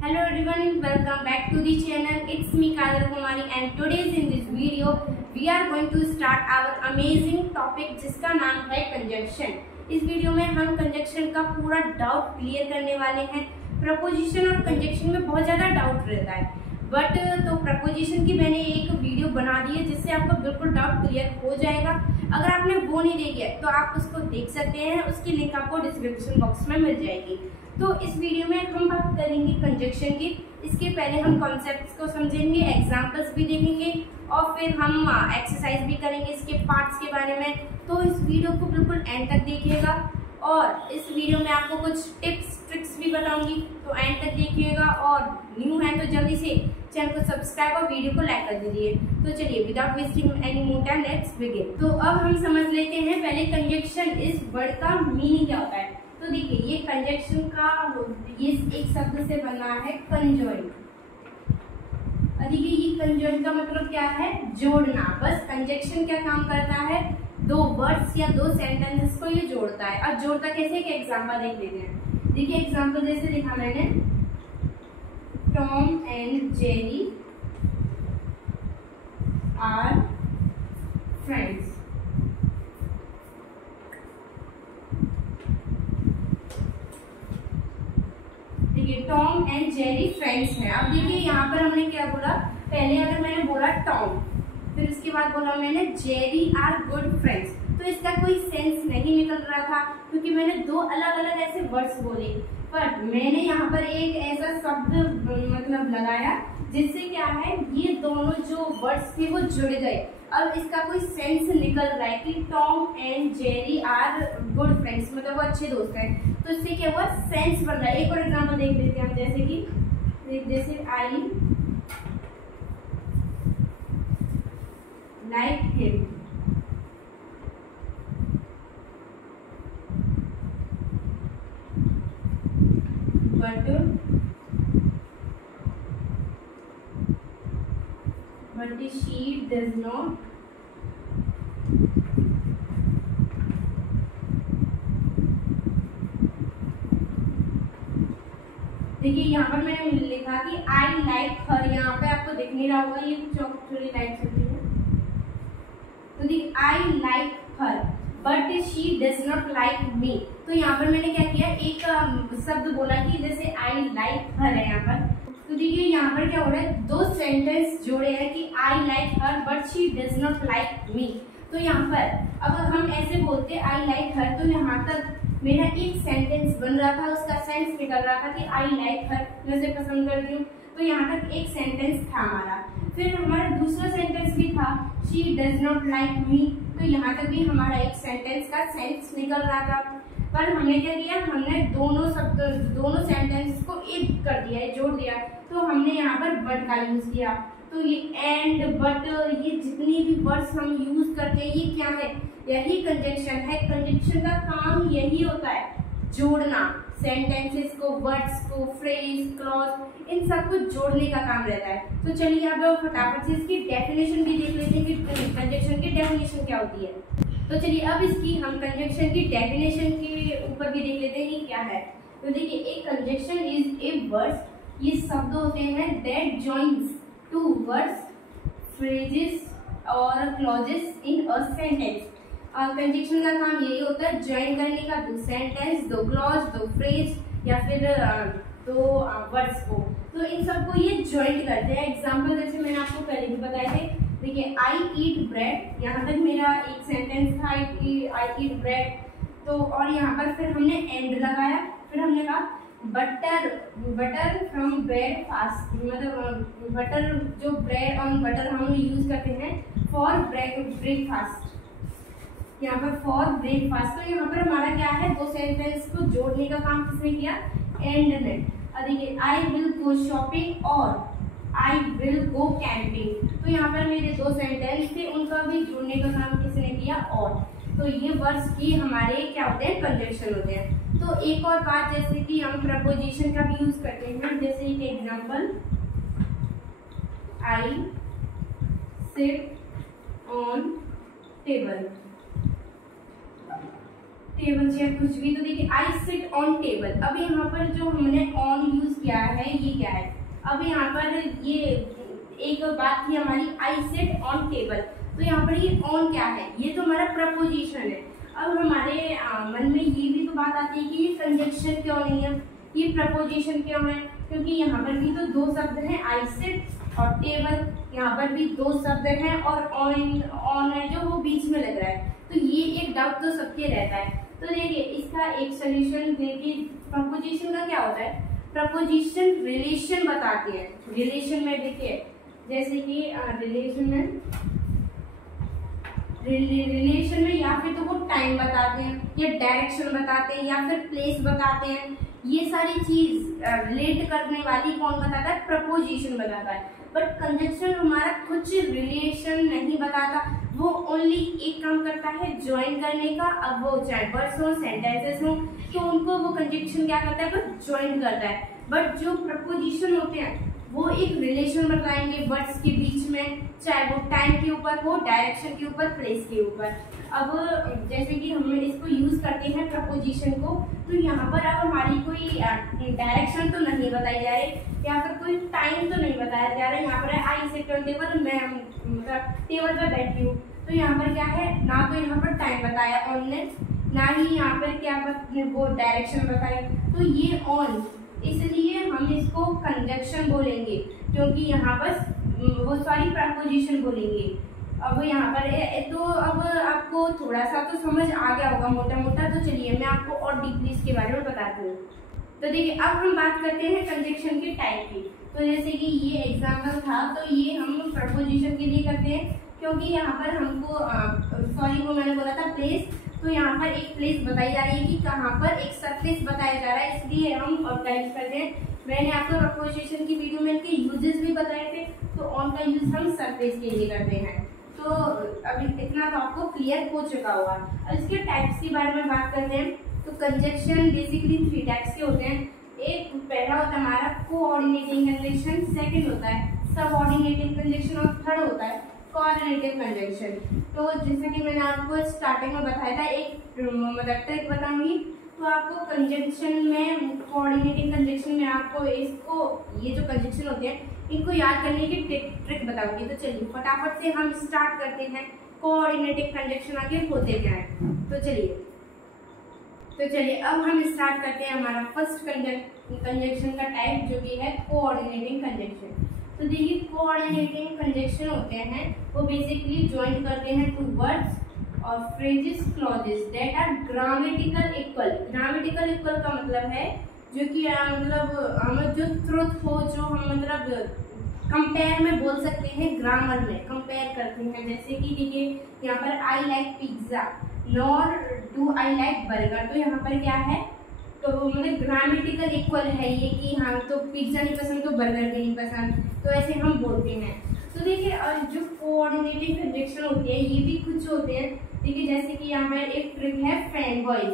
Hello everyone, welcome back to the channel. It's me Kajal Kumari and today's in this video we are going to start our amazing topic जिसका नाम है conjunction. इस video में हम conjunction का पूरा doubt clear करने वाले हैं। प्रपोजिशन और कंजक्शन में बहुत ज़्यादा डाउट रहता है तो प्रपोजिशन की मैंने एक वीडियो बना दी है जिससे आपको बिल्कुल डाउट क्लियर हो जाएगा। अगर आपने वो नहीं देखी है तो आप उसको देख सकते हैं, उसकी लिंक आपको डिस्क्रिप्शन बॉक्स में मिल जाएगी। तो इस वीडियो में हम बात करेंगे कंजक्शन की। इसके पहले हम कॉन्सेप्ट्स को समझेंगे, एग्जांपल्स भी देखेंगे और फिर हम एक्सरसाइज भी करेंगे इसके पार्ट्स के बारे में। तो इस वीडियो को बिल्कुल एंड तक देखिएगा और इस वीडियो में आपको कुछ टिप्स ट्रिक्स भी बताऊंगी, तो एंड तक देखिएगा। और न्यू है तो जल्दी से चैनल को सब्सक्राइब और वीडियो को लाइक कर दीजिए। तो चलिए without wasting any more time let's begin. तो अब हम समझ लेते हैं पहले कंजक्शन इस वर्ड का मीनिंग क्या होता है। तो देखिए ये कंजक्शन का ये एक शब्द से बना है कंजॉइंट। देखिए ये कंजॉइंट का मतलब क्या है, जोड़ना। बस कंजक्शन क्या काम करता है, दो वर्ड्स या दो सेंटेंसेस को ये जोड़ता है। अब जोड़ता कैसे, एक एग्जांपल देख लेते हैं। देखिए एग्जांपल जैसे लिखा मैंने, Tom and Jerry are friends. देखिए टॉम एंड जेरी फ्रेंड्स हैं। अब देखिए यहाँ पर हमने क्या बोला, पहले अगर मैंने बोला टॉम, फिर इसके बाद बोला मैंने जेरी आर गुड फ्रेंड्स, तो इसका कोई सेंस नहीं निकल रहा था क्योंकि मैंने दो अलग अलग ऐसे वर्ड्स बोले। पर मैंने यहाँ पर एक ऐसा शब्द मतलब लगाया जिससे क्या है, ये दोनों जो वर्ड्स थे वो जुड़ गए। अब इसका कोई सेंस निकल रहा है कि Tom and Jerry are good friends, मतलब वो अच्छे दोस्त हैं। तो इससे क्या हुआ, सेंस बन रहा है। एक और एग्जाम्पल देख लेते हैं हम, जैसे कि जैसे I like him, but she does not देखिए यहाँ पर मैंने लिखा कि आई लाइक हर, यहाँ पे आपको दिख नहीं रहा होगा, ये चौक थोड़ी लाइट चलती है। तो देखिए I like her but she does not like me. तो यहाँ पर मैंने क्या किया, एक शब्द बोला कि जैसे आई लाइक हर है यहाँ पर। तो देखिए यहाँ पर क्या हो रहा है, दो सेंटेंस जोड़े हैं कि I like her but she does not like me. तो यहाँ पर अगर हम ऐसे बोलते आई लाइक हर, तो यहाँ तक मेरा एक सेंटेंस बन रहा था, उसका सेंस निकल रहा था कि आई लाइक हर, मैं उसे पसंद करती हूँ। तो यहाँ तक एक सेंटेंस था हमारा। फिर हमारा दूसरा सेंटेंस भी था she does not like me, तो यहाँ तक भी हमारा एक सेंटेंस का सेंस निकल रहा था। पर हमने क्या किया, हमने दोनों सेंटेंस को एक कर दिया है, जोड़ दिया। तो हमने यहाँ पर बट का यूज किया। तो ये एंड बट, ये जितनी भी वर्ड्स हम यूज करते हैं ये क्या है, यही कंजक्शन है। कंजक्शन का काम यही होता है, जोड़ना। सेंटेंसेस को, वर्ड्स को, फ्रेज, क्लॉज, इन सबको जोड़ने का काम रहता है। तो चलिए अब फटाफट से इसकी डेफिनेशन भी देख लेते हैं कि कंजक्शन की डेफिनेशन क्या होती है। तो चलिए अब इसकी हम कंजक्शन की डेफिनेशन के ऊपर भी देख लेते हैं कि क्या है। तो देखिए एक कंजक्शन इज ए वर्ड, ये शब्द होते हैं that joins two words, phrases और clauses in a sentence. Conjunction का काम यही होता है, ज्वाइन करने का दो सेंटेंस, दो क्लॉज, दो फ्रेज या फिर दो वर्ड्स को। तो इन सबको ये ज्वाइंट करते हैं। एग्जांपल जैसे मैंने आपको पहले भी बताए थे, देखिए आई ईट ब्रेड, यहाँ तक मेरा एक सेंटेंस था आई ईट ब्रेड। तो और यहाँ पर फिर हमने एंड लगाया, फिर हमने कहा बटर फ्रॉम ब्रेकफास्ट, मतलब बटर जो ब्रेड और बटर हम यूज करते हैं फॉर ब्रेकफास्ट, यहाँ पर फॉर ब्रेकफास्ट। तो यहाँ पर हमारा क्या है, दो सेंटेंस को जोड़ने का काम किसने किया, एंड ने। देखिए आई विल गो शॉपिंग और आई विल गो कैंपिंग, तो यहाँ पर मेरे दो सेंटेंस थे, उनका भी जोड़ने का काम किसने किया, और। तो ये वर्ड्स की हमारे क्या होते हैं, कंजक्शन होते हैं। तो एक और बात, जैसे कि हम प्रपोजिशन का भी यूज करते हैं, जैसे एक example, I sit on table. Table chair कुछ भी। तो देखिए आई सिट ऑन टेबल, अब यहाँ पर जो हमने ऑन यूज किया है ये क्या है, अब यहाँ पर ये एक बात थी हमारी आई सिट ऑन टेबल, तो यहाँ पर ये ऑन क्या है, ये तो हमारा प्रपोजिशन है। अब हमारे मन में ये भी तो बात आती है कि ये कंजक्शन क्यों नहीं है, ये प्रपोजिशन क्यों है, क्योंकि यहाँ पर भी तो दो शब्द हैं आई सिट और टेबल, यहाँ पर भी दो शब्द हैं और ऑन है जो वो बीच में लग रहा है, तो ये एक डाउट तो सबके रहता है। तो देखिए इसका एक सोल्यूशन देखिए, प्रपोजिशन का क्या होता है, प्रपोजिशन रिलेशन बताते हैं। रिलेशन में देखिए जैसे कि रिलेशन में या फिर तो वो टाइम बताते हैं या डायरेक्शन बताते हैं या फिर प्लेस बताते हैं, ये सारी चीज रिलेट करने वाली कौन बताता है, प्रपोजिशन बताता है। बट कंजक्शन हमारा कुछ रिलेशन नहीं बताता, वो ओनली एक काम करता है ज्वाइन करने का। अब वो चाहे वर्ड्स हो सेंटेंसेस हो तो उनको वो कंजक्शन क्या करता है, वो ज्वाइन करता है। बट जो प्रपोजिशन होते हैं वो एक रिलेशन बताएंगे वर्ड्स के बीच में, चाहे वो टाइम के ऊपर हो, डायरेक्शन के ऊपर, प्लेस के ऊपर। अब जैसे कि हम इसको यूज करते हैं प्रपोजिशन को, तो यहाँ पर अब हमारी कोई डायरेक्शन तो नहीं बताई जा रही या फिर कोई टाइम तो नहीं बताया जा रहा है। यहाँ पर आई सिट ऑन टेबल, मैं मतलब टेबल पर बैठी हूँ, तो यहाँ पर क्या है, ना तो यहाँ पर टाइम बताया ऑन ने, ना ही यहाँ पर क्या वो डायरेक्शन बताई, तो ये ऑन, इसलिए हम इसको कंजक्शन बोलेंगे, क्योंकि यहाँ बस वो सॉरी प्रपोजिशन बोलेंगे। अब यहाँ पर तो अब आपको थोड़ा सा तो समझ आ गया होगा मोटा मोटा, तो चलिए मैं आपको और डीपली इसके बारे में बताती हूँ। तो देखिए अब हम बात करते हैं कंजक्शन के टाइप की। तो जैसे कि ये एग्जाम्पल था, तो ये हम प्रपोजिशन के लिए करते हैं, क्योंकि यहाँ पर हमको सॉरी वो मैंने बोला था प्लेस, तो यहाँ पर एक प्लेस बताई जा रही है कि कहाँ पर एक सरफेस बताया जा रहा है, इसलिए हम ऑर्गेनाइज करते हैं। मैंने आपको प्रपोजिशन की वीडियो में इनके यूजेस भी बताए थे, तो ऑन का यूज हम सरफेस के लिए करते हैं। तो अभी इतना तो आपको क्लियर हो चुका होगा। अब इसके टाइप्स के बारे में बात करते हैं। तो कंजक्शन बेसिकली 3 टाइप्स के होते हैं। एक पहला होता है हमारा कोऑर्डिनेटिंग कंजक्शन, सेकंड होता है सबऑर्डिनेटिंग कंजक्शन और थर्ड होता है कोऑर्डिनेटिव कंजक्शन। तो जैसे कि मैंने आपको स्टार्टिंग में बताया था, एक मतलब ट्रिक बताऊंगी, तो आपको कंजक्शन में कोऑर्डिनेटिंग कंजक्शन में आपको इसको ये जो कंजक्शन होते हैं इनको याद करने की ट्रिक बताऊंगी। तो चलिए फटाफट से हम स्टार्ट करते हैं कोऑर्डिनेटिव कंजक्शन आगे होते क्या है। तो चलिए अब हम स्टार्ट करते हैं हमारा फर्स्ट कंजक्शन का टाइप, जो कि है कोऑर्डिनेटिंग कंजक्शन। तो देखिए कोऑर्डिनेटिंग कंजक्शन होते हैं वो बेसिकली ज्वाइन करते हैं टू वर्ड्स और phrases clauses that are grammatical equal. Grammatical equal का मतलब है जो कि मतलब हम जो ट्रुथ हो, जो हम मतलब कंपेयर में बोल सकते हैं, ग्रामर में कंपेयर करते हैं। जैसे कि देखिए यहाँ पर I like pizza nor do I like burger, तो यहाँ पर क्या है, तो मतलब ग्रामेटिकल इक्वल है ये कि हाँ तो पिज्जा नहीं पसंद तो बर्गर भी नहीं पसंद, तो ऐसे हम बोलते हैं। तो देखिए जो कोऑर्डिनेटिव कंजक्शन होते हैं ये भी कुछ होते हैं। देखिए जैसे कि यहाँ पर एक ट्रिक है फैन बॉयज।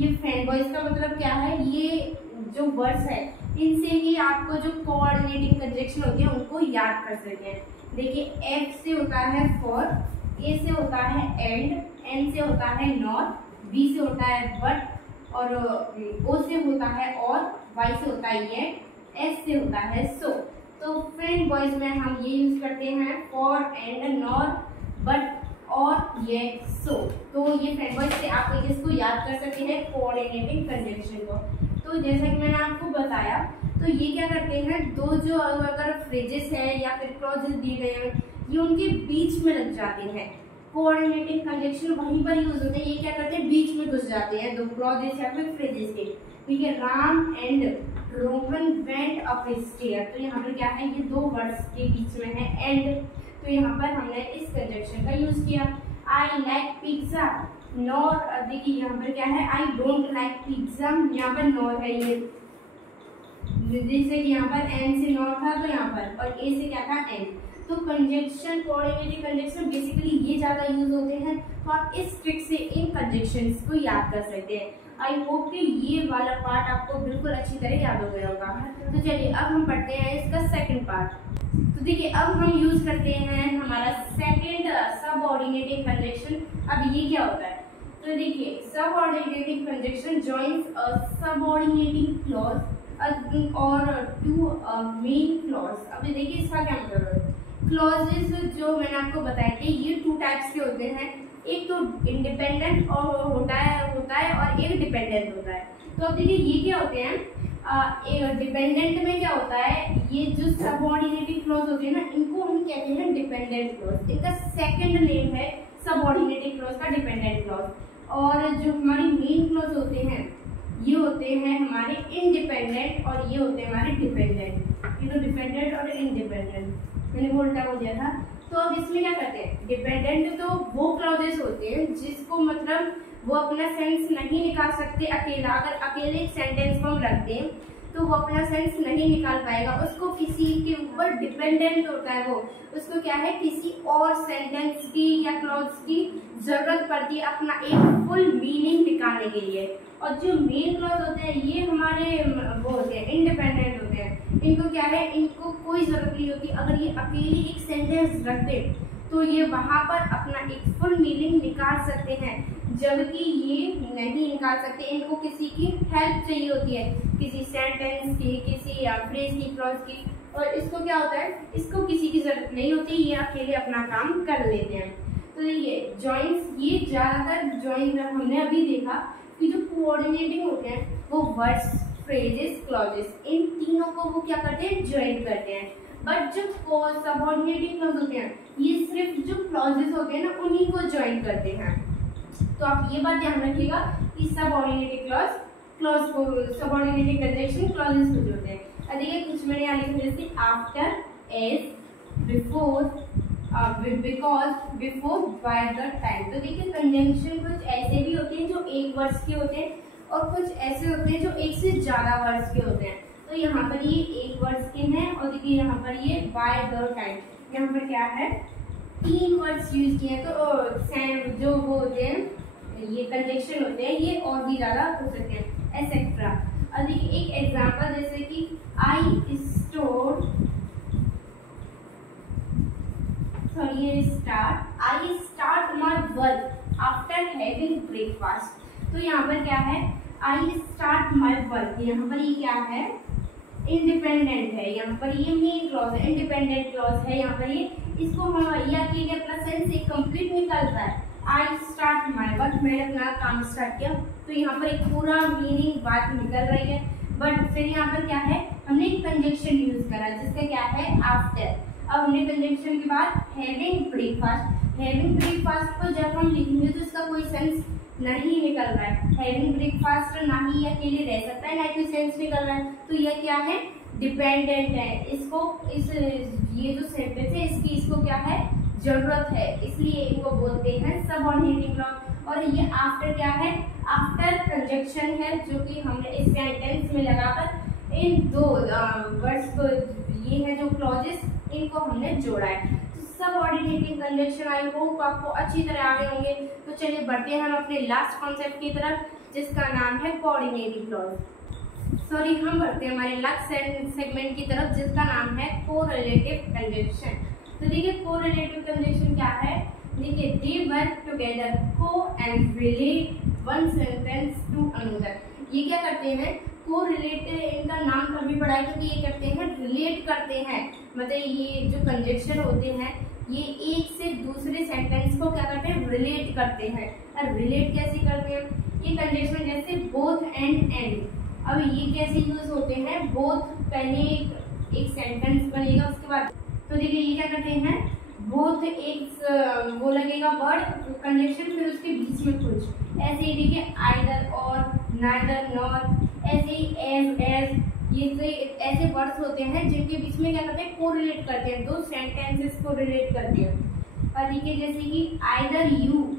ये फैन बॉयज का मतलब क्या है, ये जो वर्ड्स है इनसे ही आपको जो कोऑर्डिनेटिव कंजक्शन होती है उनको याद कर सकते हैं। देखिए एफ से होता है फॉर, ए से होता है एंड, एन से होता है नॉट, बी से होता है बट, और ओ से होता है और, वाई से होता है ये, एस से होता है सो। तो फ्रेंड बॉयज में हम ये यूज करते हैं फॉर एंड नॉट बट और ये सो। तो ये फ्रेंड बॉयज से आप इसको याद कर सकते हैं कोऑर्डिनेटिंग कंजक्शन को। तो जैसा कि मैंने आपको बताया, तो ये क्या करते हैं, दो जो अगर फ्रेजेस है या फिर क्लॉजेस दिए गए हैं ये उनके बीच में लग जाते हैं। कोऑर्डिनेटिव कंजक्शन वहीं पर यूज होते हैं, ये क्या करते हैं बीच में घुस जाते हैं दो क्लॉजेस या फिर फ्रेजेस के। ठीक है, Ram and Rohan went up stair, तो यहाँ पर क्या है, ये दो वर्ड्स के बीच में है एंड, तो यहाँ पर हमने इस कंजक्शन का यूज किया। आई लाइक पिज्जा नॉर, देखिए यहाँ पर क्या है, आई डोंट लाइक पिज्जा, यहाँ पर नॉर है ये, जैसे कि यहाँ पर एन से नॉर था तो यहाँ पर, और ए से क्या था एन। तो कंजक्शन कोऑर्डिनेटिव कंजक्शन बेसिकली ये ज्यादा यूज होते हैं, तो आप इस ट्रिक से इन कंजक्शंस को याद कर सकते हैं। आई होप कि ये वाला पार्ट आपको बिल्कुल अच्छी तरह याद हो गया होगा। तो चलिए अब हम पढ़ते हैं इसका सेकंड पार्ट। तो देखिए अब हम यूज करते हैं हमारा सेकंड सबऑर्डिनेटिव कंजक्शन। अब ये क्या होता है, तो देखिए सबऑर्डिनेटिंग कंजक्शन जॉइंस अ सबऑर्डिनेटिंग क्लॉज और टू मेन क्लॉज। अभी देखिए इसका क्या मतलब है। क्लॉजेस जो मैंने आपको बताया कि ये टू टाइप्स के होते हैं, एक तो इंडिपेंडेंट और होता है और एक डिपेंडेंट होता है। तो अब देखिए ये क्या होते हैं, एक डिपेंडेंट में क्या होता है, ये जो सबऑर्डिनेटिंग क्लॉज होते हैं ना, इनको हम कहते हैं डिपेंडेंट क्लॉज। इनका सेकंड नेम है सबऑर्डिनेटिंग क्लॉज का डिपेंडेंट क्लॉज। और जो हमारी मेन क्लॉज होते हैं ये होते हैं हमारे इंडिपेंडेंट और ये होते हैं हमारे डिपेंडेंट। ये तो डिपेंडेंट और इंडिपेंडेंट मैंने उल्टा बोल दिया था। तो अब इसमें क्या करते हैं, डिपेंडेंट तो वो क्लॉजेस होते हैं जिसको मतलब वो अपना सेंस नहीं निकाल सकते अकेला। अगर अकेले एक सेंटेंस को हम रखते हैं तो वो अपना सेंस नहीं निकाल पाएगा, उसको किसी के ऊपर डिपेंडेंट होता है, वो उसको क्या है किसी और सेंटेंस की या क्लॉज की जरूरत पड़ती है अपना एक फुल मीनिंग निकालने के लिए। और जो मेन क्लॉज होते हैं ये हमारे वो होते हैं इंडिपेंडेंट होते हैं। इनको क्या है, इनको कोई जरूरत नहीं होती, अगर ये अकेले एक सेंटेंस रख दे तो ये वहां पर अपना एक फुल मीनिंग निकाल सकते हैं, जबकि ये नहीं निकाल सकते। इनको किसी की हेल्प चाहिए होती है, किसी सेंटेंस की, किसी फ्रेज की, क्लॉज की। और इसको क्या होता है, इसको किसी की जरूरत नहीं होती, ये अकेले अपना काम कर लेते हैं। तो ये जॉइंस, ये ज्यादातर जॉइन हमने अभी देखा कि जो कोऑर्डिनेटिंग होते हैं वो वर्ड्स, फ्रेजेस, क्लॉजेस, इन तीनों को वो क्या करते हैं, ज्वाइन करते हैं। बट जो सबऑर्डिनेटिंग क्लॉज होते हैं ये सिर्फ जो क्लॉजेस होते हैं ना उन्हीं को ज्वाइन करते हैं। तो आप ये बात ध्यान रखिएगा कि सबऑर्डिनेटिंग क्लॉज को, सबऑर्डिनेटिंग कंजक्शन क्लॉजेस को जोड़ते हैं। अब देखिए कुछ मैंने यहाँ लिखा जैसे after, as, before, because, before, by the time. तो देखिए कंजंक्शन कुछ ऐसे भी होते हैं जो एक वर्ड्स के होते हैं और कुछ ऐसे होते हैं जो एक से ज्यादा वर्ड्स के होते हैं। तो यहाँ पर ये एक वर्ड्स के हैं और देखिए यहाँ पर ये बाय द टाइम, यहाँ पर क्या है 3 वर्ड्स यूज किए हैं। तो जो वो होते हैं ये कंजक्शन होते हैं ये और भी ज्यादा हो सकते हैं एसेट्रा। और देखिए एक एग्जांपल जैसे कि I start my work after having breakfast. तो यहाँ पर क्या है, आई स्टार्ट माय वर्क, यहाँ पर ये क्या है, इंडिपेंडेंट है, यहाँ पर ये मेन क्लॉज है, इंडिपेंडेंट क्लॉज है यहाँ पर ये। इसको हम ये अपना सेंस एक कंप्लीट निकलता है, आई स्टार्ट माय वर्क, मैंने अपना काम स्टार्ट किया। तो यहाँ पर एक पूरा मीनिंग बात निकल रही है। बट फिर यहाँ पर क्या है, हमने एक कंजक्शन यूज करा जिसका क्या है आफ्टर। अब हमने कंजक्शन के बाद हैविंग ब्रेकफास्ट, हैविंग ब्रेकफास्ट को जब हम लिखेंगे तो इसका कोई सेंस नहीं निकल रहा है। हैविंग ब्रेकफास्ट ना ही अकेले रह सकता है ना कोई सेंस निकल रहा है। तो यह क्या है, डिपेंडेंट है, इसको ये जो सेंटेंस है इसको क्या है, जरूरत है, इसलिए इनको बोलते हैं सबऑर्डिनेटिंग क्लॉज। और ये आफ्टर क्या है, आफ्टर कंजक्शन है जो कि हमने इस सेंटेंस में लगाकर इन दो वर्ड्स को, ये है जो क्लॉजेस, इनको हमने जोड़ा है। सबऑर्डिनेटिंग कंजक्शन आई होप आपको अच्छी तरह आ गए होंगे। तो चलिए बढ़ते हैं हम अपने लास्ट कॉन्सेप्ट की तरफ जिसका नाम है कोऑर्डिनेटिंग क्लॉज। सॉरी, हम बढ़ते हैं हमारे लास्ट सेगमेंट की तरफ जिसका नाम है कोरिलेटिव कंजक्शन। तो देखिए कोरिलेटिव कंजक्शन क्या है, देखिए दे वर्क टुगेदर, को and relate one sentence to another. ये क्या करते हैं, कोरिलेटिव, इनका नाम तभी पड़ा है क्योंकि ये करते हैं रिलेट करते हैं। मतलब ये जो कंजक्शन होते हैं ये एक से दूसरे सेंटेंस को क्या करते हैं, रिलेट करते हैं। और रिलेट कैसे करते हैं, ये कंजक्शन जैसे बोथ एंड एंड। अब ये कैसे यूज होते हैं, बोथ पहले एक सेंटेंस बनेगा उसके बाद, तो देखिए ये क्या करते हैं, बोथ एक वो लगेगा वर्ड कंजक्शन, फिर उसके बीच में कुछ ऐसे ही देखिए आइदर और, नाइदर, नॉर, ऐसे ही एज, ये तो ऐसे वर्ड्स होते हैं जिनके बीच में क्या करते हैं, कोरिलेट करते हैं, दो सेंटेंसेस को रिलेट करते हैं। और देखिए जैसे कि आइदर यू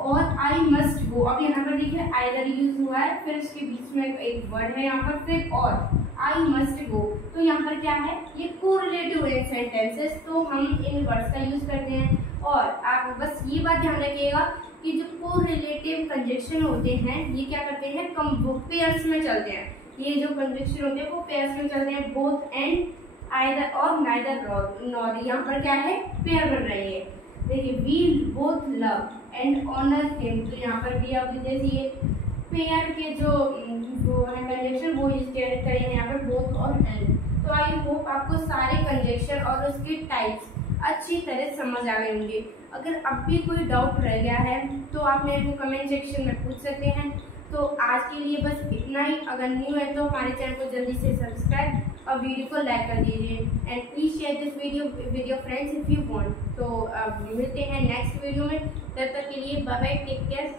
और आई मस्ट गो। अब यहाँ पर देखिए आइदर यूज हुआ है, फिर उसके बीच में एक वर्ड है यहाँ पर, फिर और आई मस्ट गो। तो यहाँ पर क्या है, ये कोरिलेटिव है सेंटेंसेस, तो हम इन वर्ड्स का यूज करते हैं। और आप बस ये बात ध्यान रखिएगा कि जो कोरिलेटिव कंजक्शन होते हैं ये क्या करते हैं, पेयर्स में चलते हैं। ये जो कंजक्शन होते हैं वो पेयर्स में चलते हैं, both and, either or, neither nor. यहाँ पर क्या है, पेयर बन रही है। देखिए we both love and honour him, तो यहाँ पर भी अब जैसे ये पेयर के जो है कंजक्शन वो यूज करेंगे यहाँ पर बोथ और एंड। तो आई होप आपको सारे कंजक्शन और उसके टाइप्स अच्छी तरह समझ आ गए होंगे। अगर अब भी कोई डाउट रह गया है तो आप मेरे को कमेंट सेक्शन में पूछ सकते हैं। तो आज के लिए बस इतना ही। अगर न्यू है तो हमारे चैनल को जल्दी से सब्सक्राइब और वीडियो को लाइक कर दीजिए and please share this video with your friends if you want. तो मिलते हैं नेक्स्ट वीडियो में, तब तक के लिए बाय बाय, टेक केयर।